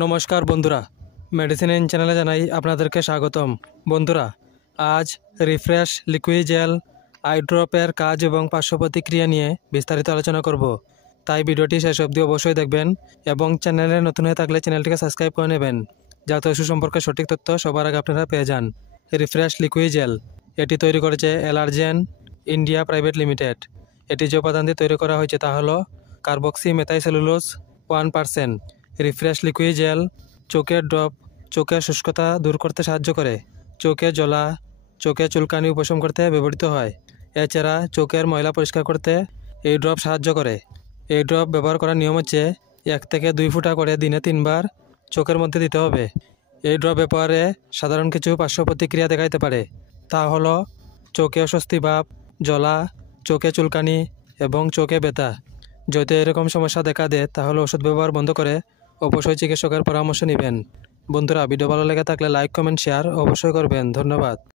নমস্কার বন্ধুরা, medicine in চ্যানেলে জানাই আপনাদেরকে স্বাগতম। বন্ধুরা, আজ রিফ্রেশ লিকুইড জেল আই ড্রপের কাজ এবং পার্শ্ব প্রতিক্রিয়া নিয়ে বিস্তারিত আলোচনা করব। তাই ভিডিওটি শেষ অবধি অবশ্যই দেখবেন এবং চ্যানেলে নতুন হয়ে থাকলে চ্যানেলটিকে সাবস্ক্রাইব করে নেবেন, যাতে ওষুধ সম্পর্কে সঠিক তথ্য সবার আগে আপনারা পেয়ে যান। রিফ্রেশ লিকুইড জেল এটি তৈরি করেছে অ্যালার্জেন ইন্ডিয়া প্রাইভেট লিমিটেড। এটি যে উপাদান দিয়ে তৈরি করা হয়েছে তা হলো কার্বক্সি মেথাইসেলুলোজ 1%। রিফ্রেশ লিকুইড জেল চোখের ড্রপ চোখের শুষ্কতা দূর করতে সাহায্য করে, চোখে জ্বলা, চোখে চুলকানি উপশম করতে ব্যবহৃত হয়। এছাড়া চোখের ময়লা পরিষ্কার করতে এই ড্রপ সাহায্য করে। এই ড্রপ ব্যবহার করার নিয়ম হচ্ছে 1 থেকে 2 ফোঁটা করে দিনে 3 বার চোখের মধ্যে দিতে হবে। এই ড্রপ ব্যবহারে সাধারণ কিছু পার্শ্ব প্রতিক্রিয়া দেখা দিতে পারে, তা হলো চোখে অস্বস্তি ভাব, জ্বলা, চোখে চুলকানি এবং চোখে ব্যথা। যদি এরকম সমস্যা দেখা দেয় তাহলে ওষুধ ব্যবহার বন্ধ করে অবশ্যই চিকিৎসকের পরামর্শ নেবেন। বন্ধুরা, ভিডিও ভালো লেগে থাকলে লাইক, কমেন্ট, শেয়ার অবশ্যই করবেন। ধন্যবাদ।